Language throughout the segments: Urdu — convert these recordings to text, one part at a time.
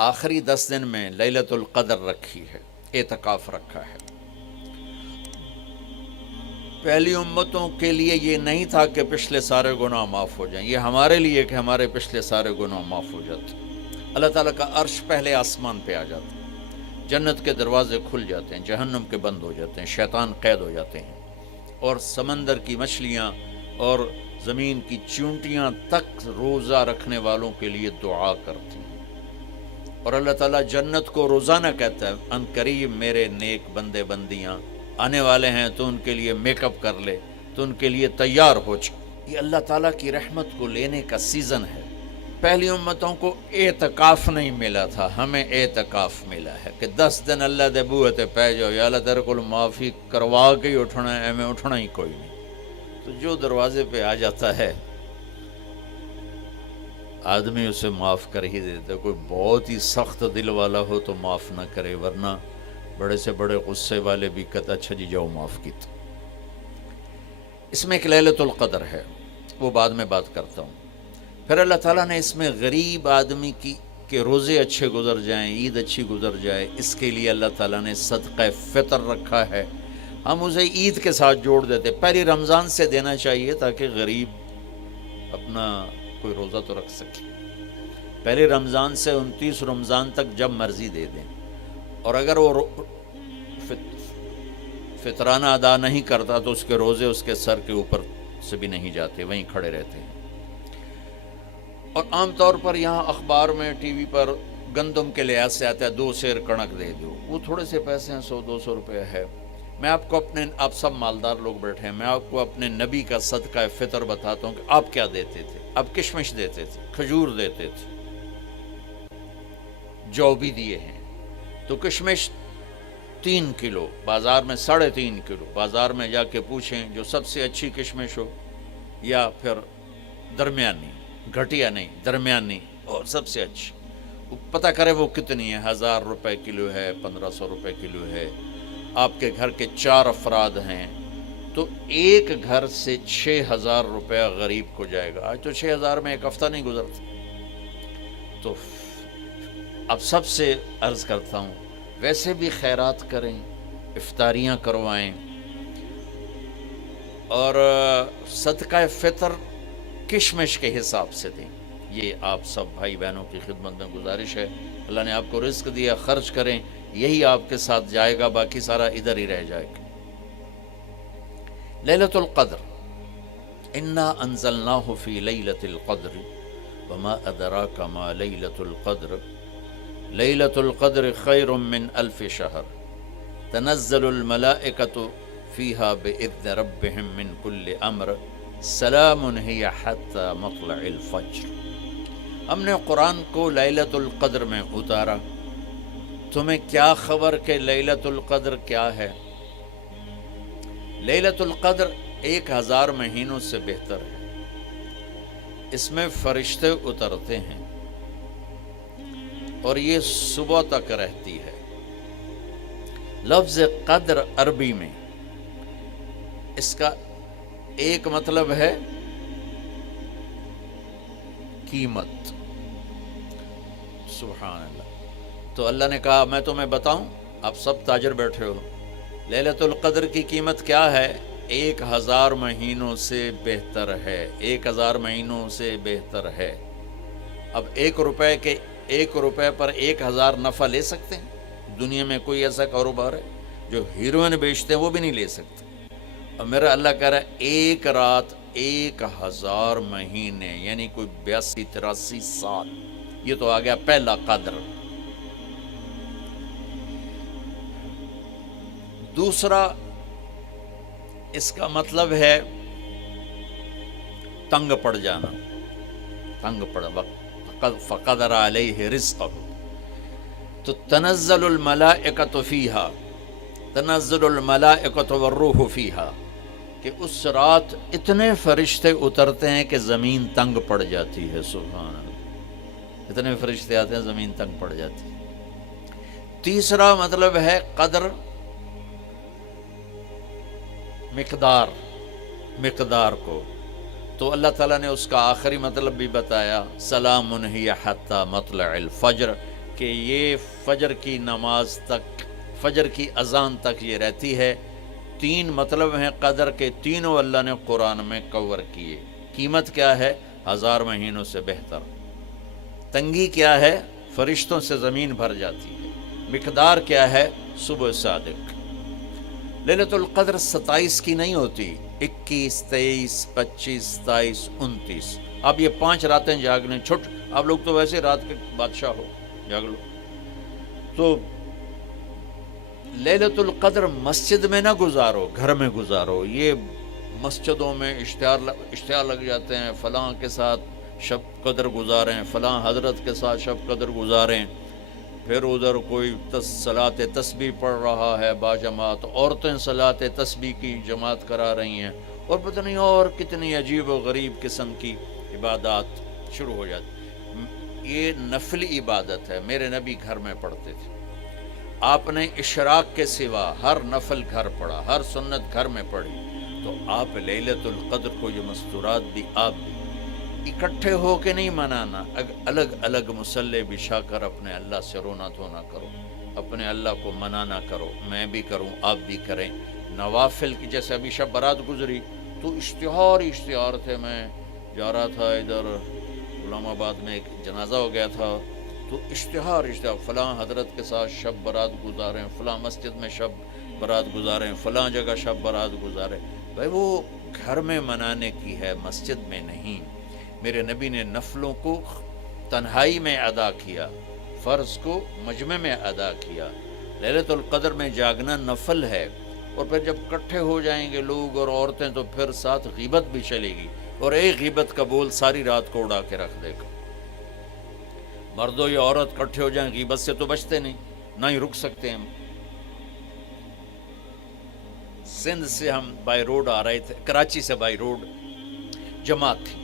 آخری 10 دن میں لیلۃ القدر رکھی ہے، اعتکاف رکھا ہے۔ پہلی امتوں کے لیے یہ نہیں تھا کہ پچھلے سارے گناہ معاف ہو جائیں، یہ ہمارے لیے کہ ہمارے پچھلے سارے گناہ معاف ہو جاتے۔ اللہ تعالیٰ کا عرش پہلے آسمان پہ آ جاتا ہے، جنت کے دروازے کھل جاتے ہیں، جہنم کے بند ہو جاتے ہیں، شیطان قید ہو جاتے ہیں، اور سمندر کی مچھلیاں اور زمین کی چونٹیاں تک روزہ رکھنے والوں کے لیے دعا کرتی ہیں، اور اللہ تعالیٰ جنت کو روزانہ کہتا ہے ان قریب میرے نیک بندے بندیاں آنے والے ہیں، تو ان کے لیے میک اپ کر لے، تو ان کے لیے تیار ہو جائے۔ یہ اللہ تعالیٰ کی رحمت کو لینے کا سیزن ہے۔ پہلی امتوں کو اعتکاف نہیں ملا تھا، ہمیں اعتکاف ملا ہے کہ 10 دن اللہ دے بوئے تے پہ جاؤ، یا اللہ تیرے کو معافی کروا کے ہی اٹھنا ہے، ہمیں اٹھنا ہی کوئی نہیں۔ تو جو دروازے پہ آ جاتا ہے آدمی اسے معاف کر ہی دیتا ہے۔ کوئی بہت ہی سخت دل والا ہو تو معاف نہ کرے، ورنہ بڑے سے بڑے غصے والے بھی کہتا اچھا جی جاؤ معاف کیتا۔ اس میں ایک لیلۃ القدر ہے، وہ بعد میں بات کرتا ہوں۔ پھر اللہ تعالیٰ نے اس میں غریب آدمی کی کہ روزے اچھے گزر جائیں، عید اچھی گزر جائے، اس کے لیے اللہ تعالیٰ نے صدقہ فطر رکھا ہے۔ ہم اسے عید کے ساتھ جوڑ دیتے، پہلی رمضان سے دینا چاہیے تاکہ غریب اپنا کوئی روزہ تو رکھ سکے۔ پہلی رمضان سے 29 رمضان تک جب مرضی دے دیں، اور اگر وہ فطرانہ ادا نہیں کرتا تو اس کے روزے اس کے سر کے اوپر سے بھی نہیں جاتے، وہیں کھڑے رہتے ہیں۔ اور عام طور پر یہاں اخبار میں ٹی وی پر گندم کے لحاظ سے آتا ہے 2 سیر کڑک دے دو، وہ تھوڑے سے پیسے ہیں، 100-200 روپے ہے۔ میں آپ کو آپ سب مالدار لوگ بیٹھے ہیں، میں آپ کو اپنے نبی کا صدقہ فطر بتاتا ہوں کہ آپ کیا دیتے تھے۔ آپ کشمش دیتے تھے، کھجور دیتے تھے، جو بھی دیے ہیں۔ تو کشمش 3 کلو، بازار میں 3.5 کلو، بازار میں جا کے پوچھیں جو سب سے اچھی کشمش ہو، یا پھر درمیانی، گھٹیا نہیں درمیانی اور سب سے اچھی، پتہ کرے وہ کتنی ہے، 1000 روپے کلو ہے، 1500 روپے کلو ہے۔ آپ کے گھر کے 4 افراد ہیں تو ایک گھر سے 6000 روپیہ غریب کو جائے گا۔ آج تو 6000 میں ایک ہفتہ نہیں گزرتا۔ تو اب سب سے عرض کرتا ہوں، ویسے بھی خیرات کریں، افطاریاں کروائیں، اور صدقہ فطر کشمش کے حساب سے دیں۔ یہ آپ سب بھائی بہنوں کی خدمت میں گزارش ہے۔ اللہ نے آپ کو رزق دیا، خرچ کریں، یہی آپ کے ساتھ جائے گا، باقی سارا ادھر ہی رہ جائے گا۔ لیلۃ القدر، انا انزلناہ فی لیلۃ القدر وما ادراک ما لیلۃ القدر لیلۃ القدر خیر من الف شہر تنزل الملائکۃ فیہا باذن ربہم من کل امر سلام ہی حتی مطلع الفجر۔ ہم نے قرآن کو لیلۃ القدر میں اتارا، تمہیں کیا خبر کہ لیلۃ القدر کیا ہے؟ لیلۃ القدر 1000 مہینوں سے بہتر ہے۔ اس میں فرشتے اترتے ہیں اور یہ صبح تک رہتی ہے۔ لفظ قدر عربی میں اس کا ایک مطلب ہے قیمت۔ سبحان اللہ۔ تو اللہ نے کہا میں تمہیں بتاؤں، آپ سب تاجر بیٹھے ہو، لیلۃ القدر کی قیمت کیا ہے؟ 1000 مہینوں سے بہتر ہے، 1000 مہینوں سے بہتر ہے۔ اب 1 روپے پر 1000 نفع لے سکتے ہیں؟ دنیا میں کوئی ایسا کاروبار ہے؟ جو ہیروئن بیچتے ہیں وہ بھی نہیں لے سکتے۔ اور میرا اللہ کہہ رہا ہے 1 رات 1000 مہینے، یعنی کوئی 82-83 سال۔ یہ تو آ گیا پہلا قدر۔ دوسرا اس کا مطلب ہے تنگ پڑ جانا، تنگ پڑ فقدر علیہ رزقہ۔ تو تنزل الملائکۃ فیہا، تنزل الملائکۃ والروح فیہا، کہ اس رات اتنے فرشتے اترتے ہیں کہ زمین تنگ پڑ جاتی ہے۔ سبحان اللہ، اتنے فرشتے آتے ہیں زمین تنگ پڑ جاتی ہے۔ تیسرا مطلب ہے قدر، مقدار کو، تو اللہ تعالیٰ نے اس کا آخری مطلب بھی بتایا، سلام ہی حتی مطلع الفجر، کہ یہ فجر کی نماز تک، فجر کی اذان تک یہ رہتی ہے۔ 3 مطلب ہیں قدر کے، تینوں اللہ نے قرآن میں کور کیے۔ قیمت کیا ہے؟ 1000 مہینوں سے بہتر۔ تنگی کیا ہے؟ فرشتوں سے زمین بھر جاتی ہے۔ مقدار کیا ہے؟ صبح صادق۔ لیلۃ القدر 27 کی نہیں ہوتی، 21، 23، 25، 27، 29۔ اب یہ 5 راتیں جاگنے چھٹ، آپ لوگ تو ویسے رات کے بادشاہ ہو، جاگ لو۔ تو لیلۃ القدر مسجد میں نہ گزارو، گھر میں گزارو۔ یہ مسجدوں میں اشتہار لگ جاتے ہیں، فلاں کے ساتھ شب قدر گزاریں، فلاں حضرت کے ساتھ شب قدر گزاریں، پھر ادھر کوئی صلاۃ تسبیح پڑھ رہا ہے باجماعت، عورتیں صلاۃ تسبیح کی جماعت کرا رہی ہیں، اور پتہ نہیں اور کتنی عجیب و غریب قسم کی عبادات شروع ہو جاتی۔ یہ نفلی عبادت ہے، میرے نبی گھر میں پڑھتے تھے۔ آپ نے اشراق کے سوا ہر نفل گھر پڑھا، ہر سنت گھر میں پڑھی، تو آپ لیلۃ القدر کو یہ مستورات بھی آپ بھی اکٹھے ہو کے نہیں منانا، الگ الگ مصلی بچھا کر اپنے اللہ سے رونا دھونا کرو، اپنے اللہ کو منانا کرو، میں بھی کروں آپ بھی کریں۔ نوافل کی جیسے ابھی شب برات گزری تو اشتہار تھے، میں جا رہا تھا ادھر غلام آباد میں ایک جنازہ ہو گیا تھا، تو اشتہار فلاں حضرت کے ساتھ شب برات گزاریں، فلاں مسجد میں شب برات گزاریں، فلاں جگہ شب برات گزاریں۔ بھائی وہ گھر میں منانے کی ہے، مسجد میں نہیں۔ میرے نبی نے نفلوں کو تنہائی میں ادا کیا، فرض کو مجمع میں ادا کیا۔ لیلۃ القدر میں جاگنا نفل ہے، اور پھر جب اکٹھے ہو جائیں گے لوگ اور عورتیں تو پھر ساتھ غیبت بھی چلے گی، اور ایک غیبت کا بول ساری رات کو اڑا کے رکھ دے گا۔ مردوں یا عورت اکٹھے ہو جائیں، غیبت سے تو بچتے نہیں، نہ ہی رک سکتے ہم۔ سندھ سے ہم بائی روڈ آ رہے تھے، کراچی سے بائی روڈ جماعت تھی،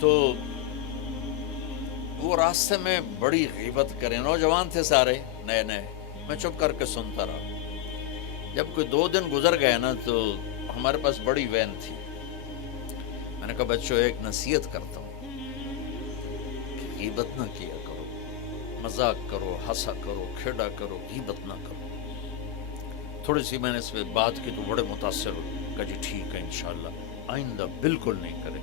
تو وہ راستے میں بڑی غیبت کریں، نوجوان تھے سارے نئے نئے، میں چپ کر کے سنتا رہا۔ جب کوئی 2 دن گزر گئے نا تو ہمارے پاس بڑی وین تھی، میں نے کہا بچوں ایک نصیحت کرتا ہوں کہ غیبت نہ کیا کرو، مذاق کرو، ہنسا کرو، کھیڑا کرو، غیبت نہ کرو۔ تھوڑی سی میں نے اس پہ بات کی تو بڑے متاثر ہوئے، کہا جی ٹھیک ہے انشاءاللہ آئندہ بالکل نہیں کریں۔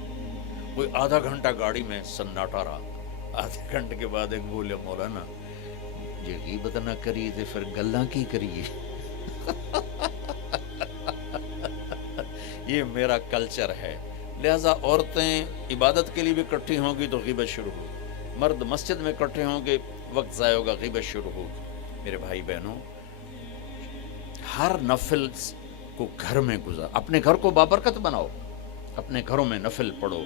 کوئی آدھا گھنٹہ گاڑی میں سناٹا رہا، آدھے گھنٹے کے بعد ایک بولے مولانا جی غیبت نہ کریے تو پھر گلاں کی کریے۔ یہ میرا کلچر ہے، لہٰذا عورتیں عبادت کے لیے بھی اکٹھی ہوں گی تو غیبت شروع ہوگی، مرد مسجد میں اکٹھے ہوں گے وقت ضائع ہوگا، غیبت شروع ہوگی۔ میرے بھائی بہنوں، ہر نفل کو گھر میں گزار، اپنے گھر کو بابرکت بناؤ، اپنے گھروں میں نفل پڑھو،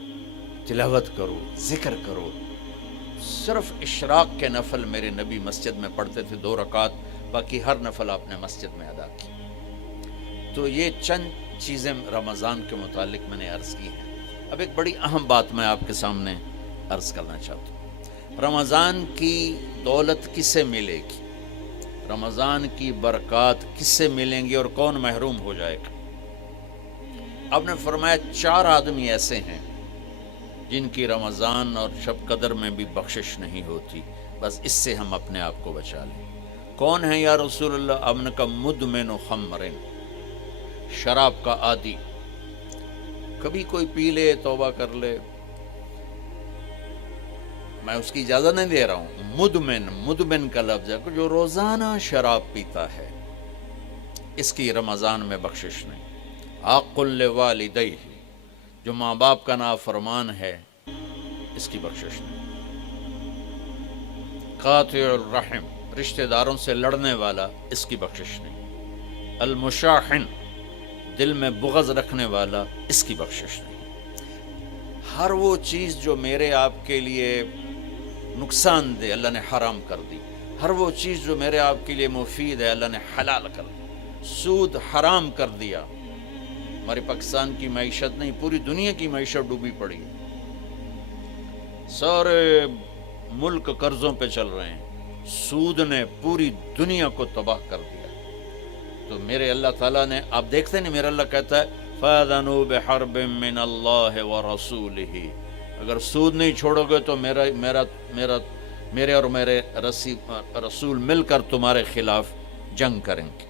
تلاوت کرو، ذکر کرو۔ صرف اشراق کے نفل میرے نبی مسجد میں پڑھتے تھے 2 رکعت، باقی ہر نفل آپ نے مسجد میں ادا کی۔ تو یہ چند چیزیں رمضان کے متعلق میں نے عرض کی ہیں۔ اب ایک بڑی اہم بات میں آپ کے سامنے عرض کرنا چاہتا ہوں، رمضان کی دولت کسے ملے گی، رمضان کی برکات کس سے ملیں گی، اور کون محروم ہو جائے گا؟ آپ نے فرمایا 4 آدمی ایسے ہیں جن کی رمضان اور شب قدر میں بھی بخشش نہیں ہوتی، بس اس سے ہم اپنے آپ کو بچا لیں۔ کون ہے یا رسول اللہ؟ آپ نے کہا مدمن خمرن، شراب کا عادی، کبھی کوئی پی لے توبہ کر لے، میں اس کی اجازت نہیں دے رہا ہوں، مدمن کا لفظ ہے کہ جو روزانہ شراب پیتا ہے، اس کی رمضان میں بخشش نہیں۔ عاق لوالدیہ، جو ماں باپ کا نافرمان ہے، اس کی بخشش نہیں۔ قاطع الرحم، رشتہ داروں سے لڑنے والا، اس کی بخشش نہیں۔ المشاحن، دل میں بغض رکھنے والا، اس کی بخشش نہیں۔ ہر وہ چیز جو میرے آپ کے لیے نقصان دے اللہ نے حرام کر دی، ہر وہ چیز جو میرے آپ کے لیے مفید ہے اللہ نے حلال کر دی۔ سود حرام کر دیا۔ ہماری پاکستان کی معیشت نہیں، پوری دنیا کی معیشت ڈوبی پڑی ہے، سارے ملک قرضوں پہ چل رہے ہیں، سود نے پوری دنیا کو تباہ کر دیا۔ تو میرے اللہ تعالیٰ نے، آپ دیکھتے نہیں، میرا اللہ کہتا ہے فَأَذَنُوا بِحَرْبٍ مِّنَ اللَّهِ وَرَسُولِهِ، اگر سود نہیں چھوڑو گے تو میرے اور میرے رسول مل کر تمہارے خلاف جنگ کریں گے۔